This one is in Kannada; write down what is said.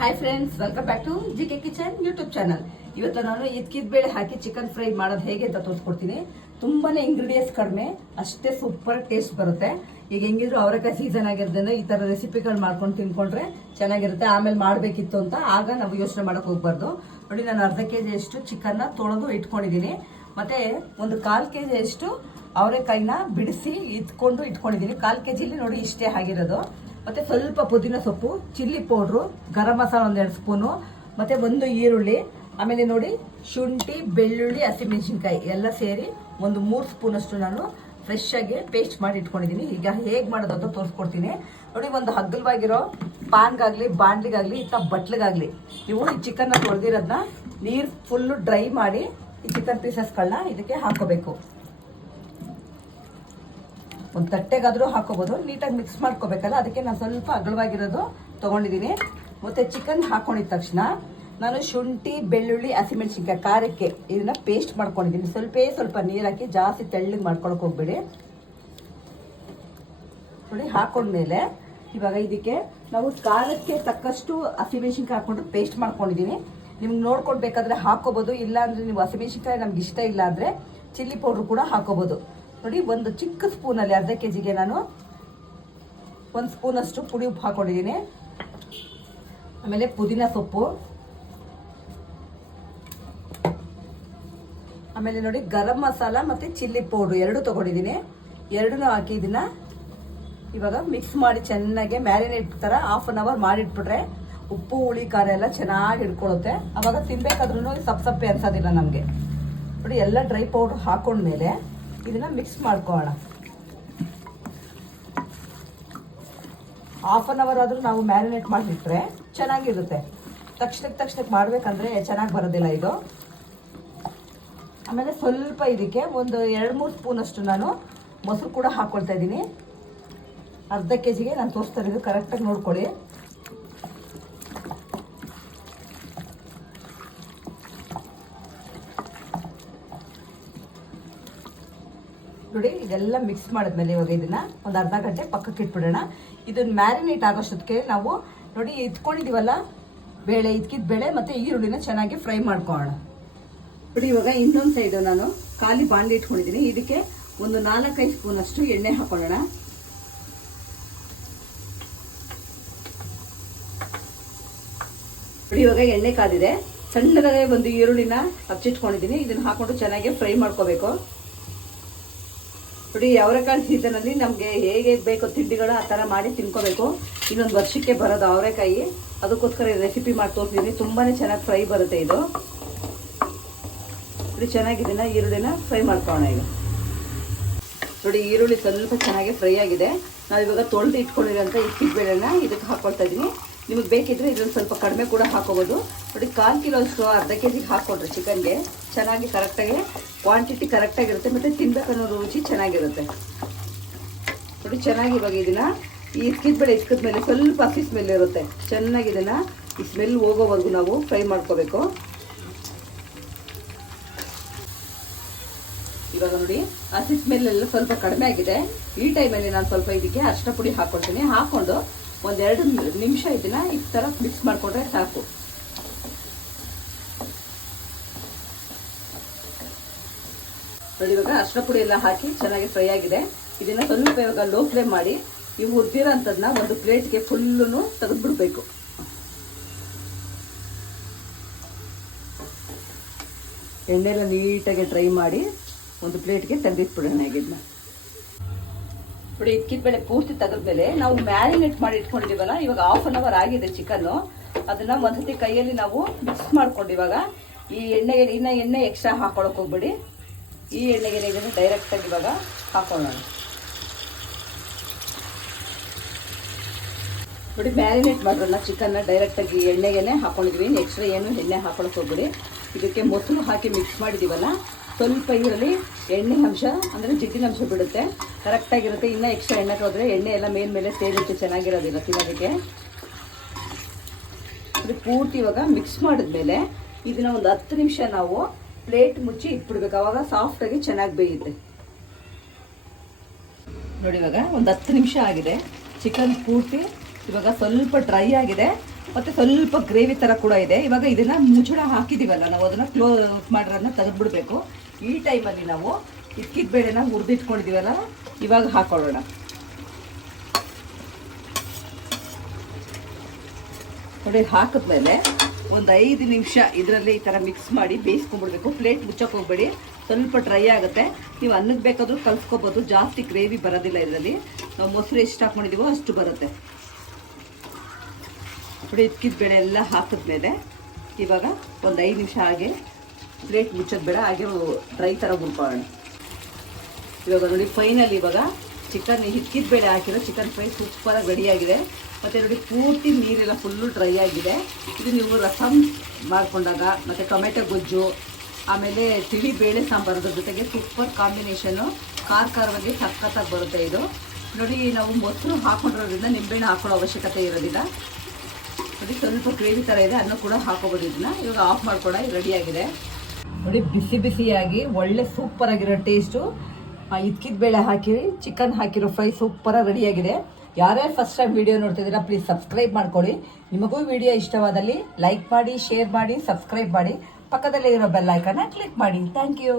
Hi friends, welcome back to GK kitchen YouTube channel. ಇವತ್ತು ನಾನು ಇದ್ಕಿದ ಬೇಳೆ ಹಾಕಿ ಚಿಕನ್ ಫ್ರೈ ಮಾಡೋದು ಹೇಗೆ ಅಂತ ತೋರಿಸ್ಕೊಡ್ತೀನಿ. ತುಂಬಾನೇ ಇಂಗ್ರೀಡಿಯೆಂಟ್ಸ್ ಕಡಿಮೆ, ಅಷ್ಟೇ ಸೂಪರ್ ಟೇಸ್ಟ್ ಬರುತ್ತೆ. ಈಗ ಹೆಂಗಿದ್ರು ಅವರೆಕಾಯಿ ಸೀಸನ್ ಆಗಿರೋದ್ರಿಂದ ಈ ತರ ರೆಸಿಪಿಗಳು ಮಾಡ್ಕೊಂಡು ತಿನ್ಕೊಂಡ್ರೆ ಚೆನ್ನಾಗಿರುತ್ತೆ. ಆಮೇಲೆ ಮಾಡಬೇಕಿತ್ತು ಅಂತ ಆಗ ನಾವು ಯೋಚನೆ ಮಾಡಕ್ ಹೋಗ್ಬಾರ್ದು. ನೋಡಿ, ನಾನು ಅರ್ಧ ಕೆಜಿ ಅಷ್ಟು ಚಿಕನ್ನ ತೊಳೆದು ಇಟ್ಕೊಂಡಿದ್ದೀನಿ. ಮತ್ತೆ ಒಂದು 1/4 ಕೆಜಿ ಅಷ್ಟು ಅವರೆಕಾಯಿನ ಬಿಡಿಸಿ ಇಟ್ಕೊಂಡು ಇಟ್ಕೊಂಡಿದ್ದೀನಿ. 1/4 ಕೆಜಿಲಿ ನೋಡಿ ಇಷ್ಟೇ ಆಗಿರೋದು. ಮತ್ತೆ ಸ್ವಲ್ಪ ಪುದೀನ ಸೊಪ್ಪು, chilli powder, garam masala 1-2 spoon, ಮತ್ತೆ 1 ಈರುಳ್ಳಿ, ಆಮೇಲೆ ನೋಡಿ ಶುಂಠಿ, ಬೆಳ್ಳುಳ್ಳಿ, ಹಸಿಮೆಣಸಿನ್ಕಾಯಿ ಎಲ್ಲ ಸೇರಿ ಒಂದು 3 ಸ್ಪೂನ್ ಅಷ್ಟು ನಾನು ಫ್ರೆಶ್ ಆಗಿ ಪೇಸ್ಟ್ ಮಾಡಿ ಇಟ್ಕೊಂಡಿದ್ದೀನಿ. ಈಗ ಹೇಗೆ ಮಾಡೋದು ಅಂತ ತೋರಿಸ್ಕೊಡ್ತೀನಿ. ನೋಡಿ, ಒಂದು ಹಗ್ಗಲ್ವಾಗಿರೋ ಪಾನ್ಗಾಗ್ಲಿ, ಬಾಂಡ್ಲಿಗಾಗ್ಲಿ, ಇತ್ತ ಬಟ್ಲಿಗಾಗ್ಲಿ ನೀವು ಈ ಚಿಕನ್ನ ತೊಳೆದಿರೋದನ್ನ ನೀರು ಫುಲ್ಲು ಡ್ರೈ ಮಾಡಿ ಈ ಚಿಕನ್ ಪೀಸಸ್ಗಳನ್ನ ಇದಕ್ಕೆ ಹಾಕೋಬೇಕು. ಒಂದು ತಟ್ಟೆಗಾದ್ರೂ ಹಾಕೋಬಹುದು. ನೀಟಾಗಿ ಮಿಕ್ಸ್ ಮಾಡ್ಕೋಬೇಕಲ್ಲ, ಅದಕ್ಕೆ ನಾನು ಸ್ವಲ್ಪ ಅಗಲವಾಗಿರೋದು ತೊಗೊಂಡಿದ್ದೀನಿ. ಮತ್ತೆ ಚಿಕನ್ ಹಾಕೊಂಡಿದ ತಕ್ಷಣ ನಾನು ಶುಂಠಿ, ಬೆಳ್ಳುಳ್ಳಿ, ಹಸಿಮೆಣಸಿನ್ಕಾಯಿ ಖಾರಕ್ಕೆ ಇದನ್ನ ಪೇಸ್ಟ್ ಮಾಡ್ಕೊಂಡಿದ್ದೀನಿ. ಸ್ವಲ್ಪ ನೀರು ಹಾಕಿ, ಜಾಸ್ತಿ ತೆಳ್ಳಗೆ ಮಾಡ್ಕೊಳಕ್ ಹೋಗ್ಬೇಡಿ. ನೋಡಿ, ಹಾಕೊಂಡ್ಮೇಲೆ ಇವಾಗ ಇದಕ್ಕೆ ನಾವು ಖಾರಕ್ಕೆ ತಕ್ಕಷ್ಟು ಹಸಿಮೆಣಸಿನ್ಕಾಯಿ ಹಾಕೊಂಡು ಪೇಸ್ಟ್ ಮಾಡ್ಕೊಂಡಿದ್ದೀನಿ. ನಿಮ್ಗೆ ನೋಡ್ಕೊಂಡು ಬೇಕಾದ್ರೆ ಹಾಕೋಬಹುದು, ಇಲ್ಲ ಅಂದ್ರೆ ನೀವು ಹಸಿಮೆಣಸಿನ್ಕಾಯಿ ನಮ್ಗೆ ಇಷ್ಟ ಇಲ್ಲ ಅಂದ್ರೆ ಚಿಲ್ಲಿ ಪೌಡ್ರ್ ಕೂಡ ಹಾಕೋಬಹುದು. ನೋಡಿ, ಒಂದು ಚಿಕ್ಕ ಸ್ಪೂನಲ್ಲಿ ಅರ್ಧ ಕೆಜಿಗೆ ನಾನು 1 ಸ್ಪೂನ್ ಅಷ್ಟು ಪುಡಿ ಉಪ್ಪು ಹಾಕೊಂಡಿದ್ದೀನಿ. ಆಮೇಲೆ ಪುದೀನ ಸೊಪ್ಪು, ಆಮೇಲೆ ನೋಡಿ ಗರಂ ಮಸಾಲ ಮತ್ತೆ ಚಿಲ್ಲಿ ಪೌಡ್ರು 2 ತಗೊಂಡಿದ್ದೀನಿ. 2 ಹಾಕಿ ಇದನ್ನ ಇವಾಗ ಮಿಕ್ಸ್ ಮಾಡಿ ಚೆನ್ನಾಗಿ ಮ್ಯಾರಿನೇಟ್ ತರ 1/2 ಅವರ್ ಮಾಡಿಟ್ಬಿಟ್ರೆ ಉಪ್ಪು, ಹುಳಿ, ಖಾರ ಎಲ್ಲ ಚೆನ್ನಾಗಿ ಹಿಡ್ಕೊಳ್ಳುತ್ತೆ. ಅವಾಗ ತಿನ್ಬೇಕಾದ್ರೂ ಸಪ್ಪೆ ಅನ್ಸೋದಿಲ್ಲ ನಮಗೆ. ನೋಡಿ, ಎಲ್ಲ ಡ್ರೈ ಪೌಡ್ರ್ ಹಾಕೊಂಡ್ಮೇಲೆ ಇದನ್ನ ಮಿಕ್ಸ್ ಮಾಡ್ಕೊಳ್ಳೋಣ. 1/2 ಅವರ್ ಆದ್ರೂ ನಾವು ಮ್ಯಾರಿನೇಟ್ ಮಾಡಿಟ್ರೆ ಚೆನ್ನಾಗಿರುತ್ತೆ. ತಕ್ಷಣಕ್ಕೆ ಮಾಡ್ಬೇಕಂದ್ರೆ ಚೆನ್ನಾಗಿ ಬರೋದಿಲ್ಲ ಇದು. ಆಮೇಲೆ ಸ್ವಲ್ಪ ಇದಕ್ಕೆ ಒಂದು 2-3 ಸ್ಪೂನ್ ಅಷ್ಟು ನಾನು ಮೊಸರು ಕೂಡ ಹಾಕೊಳ್ತಾ ಇದ್ದೀನಿ. ಅರ್ಧ ಕೆಜಿಗೆ ನಾನು ತೋರಿಸ್ತಾ ಇರೋದು, ಕರೆಕ್ಟಾಗಿ ನೋಡ್ಕೊಳ್ಳಿ. ನೋಡಿ, ಇದೆಲ್ಲ ಮಿಕ್ಸ್ ಮಾಡಿದ್ಮೇಲೆ ಇವಾಗ ಇದನ್ನ ಒಂದು ಅರ್ಧ ಗಂಟೆ ಪಕ್ಕಕ್ಕೆ ಇಟ್ಬಿಡೋಣ. ಇದನ್ನ ಮ್ಯಾರಿನೇಟ್ ಆಗೋಷ್ಟೊತ್ತಿಗೆ ನಾವು ನೋಡಿ ಇಟ್ಕೊಂಡಿದೀವಲ್ಲ ಬೇಳೆ, ಇದ್ಕಿದ ಬೇಳೆ ಮತ್ತೆ ಈರುಳ್ಳಿನ ಚೆನ್ನಾಗಿ ಫ್ರೈ ಮಾಡ್ಕೊಳ್ಳೋಣ. ನೋಡಿ, ಇವಾಗ ಇನ್ನೊಂದು ಸೈಡು ನಾನು ಖಾಲಿ ಬಾಣಲಿ ಇಟ್ಕೊಂಡಿದ್ದೀನಿ. ಇದಕ್ಕೆ ಒಂದು 4-5 ಸ್ಪೂನ್ ಅಷ್ಟು ಎಣ್ಣೆ ಹಾಕೊಳ್ಳೋಣ. ನೋಡಿ, ಇವಾಗ ಎಣ್ಣೆ ಕಾದಿದೆ. ಸಣ್ಣದಾಗಿ ಒಂದು ಈರುಳ್ಳಿನ ಹಚ್ಚಿಟ್ಕೊಂಡಿದ್ದೀನಿ. ಇದನ್ನ ಹಾಕೊಂಡು ಚೆನ್ನಾಗಿ ಫ್ರೈ ಮಾಡ್ಕೋಬೇಕು. ನೋಡಿ, ಅವರೆಕಾಯಿ ಸೀಸನಲ್ಲಿ ನಮಗೆ ಹೇಗೆ ಬೇಕೋ ತಿಂಡಿಗಳು ಆ ಥರ ಮಾಡಿ ತಿನ್ಕೋಬೇಕು. ಇನ್ನೊಂದು ವರ್ಷಕ್ಕೆ ಬರೋದು ಅವರೆಕಾಯಿ, ಅದಕ್ಕೋಸ್ಕರ ರೆಸಿಪಿ ಮಾಡಿ ತೋರಿಸಿದ್ದೀನಿ. ತುಂಬಾ ಚೆನ್ನಾಗಿ ಫ್ರೈ ಬರುತ್ತೆ ಇದು. ನೋಡಿ, ಚೆನ್ನಾಗಿದ್ದೀನ ಈರುಳ್ಳಿನ ಫ್ರೈ ಮಾಡ್ಕೊಳ್ಳೋಣ. ಈಗ ನೋಡಿ, ಈರುಳ್ಳಿ ಸ್ವಲ್ಪ ಚೆನ್ನಾಗಿ ಫ್ರೈ ಆಗಿದೆ. ನಾವಿವಾಗ ತೊಳೆದು ಇಟ್ಕೊಂಡಿರೋಂಥ ಇಕ್ಕಿದ ಬೇಳೆನ ಇದಕ್ಕೆ ಹಾಕ್ಕೊಳ್ತಾ ಇದ್ದೀನಿ. ನಿಮಗೆ ಬೇಕಿದ್ರೆ ಇದ್ರಲ್ಲಿ ಸ್ವಲ್ಪ ಕಡಿಮೆ ಕೂಡ ಹಾಕೋಬೋದು. ನೋಡಿ, 1/4 ಕಿಲೋ ಅಷ್ಟು ಅರ್ಧ ಕೆಜಿಗೆ ಹಾಕ್ಕೊಂಡ್ರೆ ಚಿಕನ್ಗೆ ಚೆನ್ನಾಗಿ ಕರೆಕ್ಟಾಗಿ ಕ್ವಾಂಟಿಟಿ ಕರೆಕ್ಟಾಗಿರುತ್ತೆ, ಮತ್ತು ತಿನ್ಬೇಕನ್ನೋ ರುಚಿ ಚೆನ್ನಾಗಿರುತ್ತೆ. ನೋಡಿ, ಚೆನ್ನಾಗಿ ಇವಾಗ ಇದನ್ನ ಈ ಇಕ್ಕಿದ ಬೇಳೆ ಇಕ್ಕಿದ್ಮೇಲೆ ಸ್ವಲ್ಪ ಹಸಿ ಸ್ಮೆಲ್ ಇರುತ್ತೆ. ಚೆನ್ನಾಗಿ ಇದನ್ನ ಈ ಸ್ಮೆಲ್ ಹೋಗೋವರೆಗೂ ನಾವು ಫ್ರೈ ಮಾಡ್ಕೋಬೇಕು. ಇವಾಗ ನೋಡಿ, ಹಸಿ ಸ್ಮೆಲ್ ಎಲ್ಲ ಸ್ವಲ್ಪ ಕಡಿಮೆ ಆಗಿದೆ. ಈ ಟೈಮಲ್ಲಿ ನಾನು ಸ್ವಲ್ಪ ಇದಕ್ಕೆ ಅರಿಶಿನ ಪುಡಿ ಹಾಕ್ಕೊಳ್ತೀನಿ. ಹಾಕೊಂಡು 1-2 ನಿಮಿಷ ಇದನ್ನ ಈ ತರ ಮಿಕ್ಸ್ ಮಾಡ್ಕೊಂಡ್ರೆ ಸಾಕು. ನೋಡಿ, ಇವಾಗ ಅರಿಶಿನ ಪುಡಿ ಎಲ್ಲ ಹಾಕಿ ಚೆನ್ನಾಗಿ ಫ್ರೈ ಆಗಿದೆ. ಇದನ್ನ ಸ್ವಲ್ಪ ಇವಾಗ ಲೋ ಫ್ಲೇಮ್ ಮಾಡಿ ನೀವು ಹುರಿದಿರೋ ಅಂಥದ್ದನ್ನ ಒಂದು ಪ್ಲೇಟ್ಗೆ ಫುಲ್ಲು ತೆಗೆದ್ಬಿಡ್ಬೇಕು. ಎಣ್ಣೆಲ್ಲ ನೀಟಾಗಿ ಡ್ರೈ ಮಾಡಿ ಒಂದು ಪ್ಲೇಟ್ಗೆ ತೆಗೆದಿಟ್ಬಿಡೋಣ. ಇದನ್ನ ನೋಡಿ, ಇಕ್ಕಿದ ಬೇಳೆ ಪೂರ್ತಿ ತೆಗೆದ್ಮೇಲೆ ನಾವು ಮ್ಯಾರಿನೇಟ್ ಮಾಡಿ ಇಟ್ಕೊಂಡಿದ್ದೀವಲ್ಲ, ಇವಾಗ 1/2 ಅವರ್ ಆಗಿದೆ ಚಿಕನ್ನು. ಅದನ್ನ ಒಂದ್ಸತಿ ಕೈಯಲ್ಲಿ ನಾವು ಮಿಕ್ಸ್ ಮಾಡ್ಕೊಂಡು ಇವಾಗ ಈ ಎಣ್ಣೆಗೆ ಎಣ್ಣೆ ಎಕ್ಸ್ಟ್ರಾ ಹಾಕೊಳಕ್ ಹೋಗ್ಬೇಡಿ. ಈ ಎಣ್ಣೆಗೆ ಇದನ್ನು ಡೈರೆಕ್ಟಾಗಿ ಇವಾಗ ಹಾಕೊಳ್ಳೋಣ. ನೋಡಿ, ಮ್ಯಾರಿನೇಟ್ ಮಾಡೋಣ ಚಿಕನ್ನ ಡೈರೆಕ್ಟಾಗಿ ಎಣ್ಣೆಗೆ ಹಾಕೊಂಡಿದ್ವಿ. ಎಕ್ಸ್ಟ್ರಾ ಏನು ಎಣ್ಣೆ ಹಾಕೊಳಕ್ ಹೋಗ್ಬೇಡಿ. ಇದಕ್ಕೆ ಮೊಸರು ಹಾಕಿ ಮಿಕ್ಸ್ ಮಾಡಿದೀವಲ್ಲ, ಸ್ವಲ್ಪ ಇದರಲ್ಲಿ ಎಣ್ಣೆ ಅಂಶ ಅಂದರೆ ಜಿಡ್ಡಿನ ಅಂಶ ಬಿಡುತ್ತೆ, ಕರೆಕ್ಟಾಗಿರುತ್ತೆ. ಇನ್ನೂ ಎಕ್ಸ್ಟ್ರಾ ಎಣ್ಣೆ ಹೋದರೆ ಎಣ್ಣೆ ಎಲ್ಲ ಮೇಲೆ ಸೇರುತ್ತೆ, ಚೆನ್ನಾಗಿರೋದಿಲ್ಲ ತಿನ್ನೋದಕ್ಕೆ. ಅದು ಪೂರ್ತಿ ಇವಾಗ ಮಿಕ್ಸ್ ಮಾಡಿದ್ಮೇಲೆ ಇದನ್ನ ಒಂದು 10 ನಿಮಿಷ ನಾವು ಪ್ಲೇಟ್ ಮುಚ್ಚಿ ಇಟ್ಬಿಡ್ಬೇಕು. ಅವಾಗ ಸಾಫ್ಟಾಗಿ ಚೆನ್ನಾಗಿ ಬೇಯುತ್ತೆ. ನೋಡಿ, ಇವಾಗ ಒಂದು 10 ನಿಮಿಷ ಆಗಿದೆ. ಚಿಕನ್ ಪೂರ್ತಿ ಇವಾಗ ಸ್ವಲ್ಪ ಡ್ರೈ ಆಗಿದೆ. ಮತ್ತು ಸ್ವಲ್ಪ ಗ್ರೇವಿ ಥರ ಕೂಡ ಇದೆ. ಇವಾಗ ಇದನ್ನು ಮುಚ್ಚಳ ಹಾಕಿದ್ದೀವಲ್ಲ, ನಾವು ಅದನ್ನು ಕ್ಲೋಸ್ ಮಾಡೋದನ್ನ ತೆಗೆದ್ಬಿಡ್ಬೇಕು. ಈ ಟೈಮಲ್ಲಿ ನಾವು ಇದ್ಕಿದ ಬೇಳೆನ ಹುರಿದಿಟ್ಕೊಂಡಿದ್ದೀವಲ್ಲ, ಇವಾಗ ಹಾಕೊಳ್ಳೋಣ. ನೋಡಿ, ಹಾಕಿದ್ಮೇಲೆ ಒಂದು 5 ನಿಮಿಷ ಇದರಲ್ಲಿ ಈ ಥರ ಮಿಕ್ಸ್ ಮಾಡಿ ಬೇಯಿಸ್ಕೊಂಡ್ಬಿಡ್ಬೇಕು. ಪ್ಲೇಟ್ ಮುಚ್ಚಕ್ಕೆ ಹೋಗ್ಬೇಡಿ, ಸ್ವಲ್ಪ ಡ್ರೈ ಆಗುತ್ತೆ. ನೀವು ಅನ್ನಕ್ಕೆ ಬೇಕಾದರೂ ಕಲಿಸ್ಕೋಬೋದು, ಜಾಸ್ತಿ ಗ್ರೇವಿ ಬರೋದಿಲ್ಲ ಇದರಲ್ಲಿ. ನಾವು ಮೊಸರು ಎಷ್ಟು ಹಾಕ್ಕೊಂಡಿದ್ದೀವೋ ಅಷ್ಟು ಬರುತ್ತೆ. ನೋಡಿ, ಇದ್ಕಿದ ಬೇಳೆ ಎಲ್ಲ ಹಾಕಿದ್ಮೇಲೆ ಇವಾಗ ಒಂದು 5 ನಿಮಿಷ ಹಾಗೆ ಪ್ಲೇಟ್ ಮುಚ್ಚೋದು ಬೇಡ, ಹಾಗೆ ಡ್ರೈ ಥರ ಹುರ್ಕೊಳ್ಳೋಣ. ಇವಾಗ ನೋಡಿ, ಫೈನಲ್ ಇವಾಗ ಚಿಕನ್ ಇದ್ಕಿದ ಬೇಳೆ ಹಾಕಿರೋ ಚಿಕನ್ ಫ್ರೈ ಸೂಪರಾಗಿ ರೆಡಿಯಾಗಿದೆ. ಮತ್ತು ನೋಡಿ, ಪೂರ್ತಿ ನೀರೆಲ್ಲ ಫುಲ್ಲು ಡ್ರೈ ಆಗಿದೆ. ಇದು ನೀವು ರಸಮ್ ಮಾಡಿಕೊಂಡಾಗ ಮತ್ತು ಟೊಮೆಟೊ ಗೊಜ್ಜು, ಆಮೇಲೆ ತಿಳಿ ಬೇಳೆ ಸಾಂಬಾರದ ಜೊತೆಗೆ ಸೂಪರ್ ಕಾಂಬಿನೇಷನ್ನು, ಖಾರವಾಗಿ ಸಖತ್ತಾಗಿ ಬರುತ್ತೆ ಇದು. ನೋಡಿ, ನಾವು ಮೊಸರು ಹಾಕೊಂಡಿರೋದ್ರಿಂದ ನಿಂಬೆಹಣ್ಣು ಹಾಕೊಳ್ಳೋ ಅವಶ್ಯಕತೆ ಇರೋದಿಲ್ಲ. ನೋಡಿ, ಸ್ವಲ್ಪ ಗ್ರೇವಿ ಥರ ಇದೆ, ಅನ್ನ ಕೂಡ ಹಾಕೋಬೋದು. ಇದನ್ನ ಇವಾಗ ಆಫ್ ಮಾಡ್ಕೊಡ, ರೆಡಿಯಾಗಿದೆ. ನೋಡಿ, ಬಿಸಿ ಬಿಸಿಯಾಗಿ ಒಳ್ಳೆ ಸೂಪರಾಗಿರೋ ಟೇಸ್ಟು ಇದ್ಕಿದ ಬೇಳೆ ಹಾಕಿ ಚಿಕನ್ ಹಾಕಿರೋ ಫ್ರೈ ಸೂಪರಾಗಿ ರೆಡಿಯಾಗಿದೆ. ಯಾರ್ಯಾರು ಫಸ್ಟ್ ಟೈಮ್ ವಿಡಿಯೋ ನೋಡ್ತಿದ್ದೀರಾ ಪ್ಲೀಸ್ ಸಬ್ಸ್ಕ್ರೈಬ್ ಮಾಡ್ಕೊಳ್ಳಿ. ನಿಮಗೂ ವಿಡಿಯೋ ಇಷ್ಟವಾದಲ್ಲಿ ಲೈಕ್ ಮಾಡಿ, ಶೇರ್ ಮಾಡಿ, ಸಬ್ಸ್ಕ್ರೈಬ್ ಮಾಡಿ, ಪಕ್ಕದಲ್ಲೇ ಇರೋ ಬೆಲ್ ಐಕಾನ್ನ ಕ್ಲಿಕ್ ಮಾಡಿ. Thank you.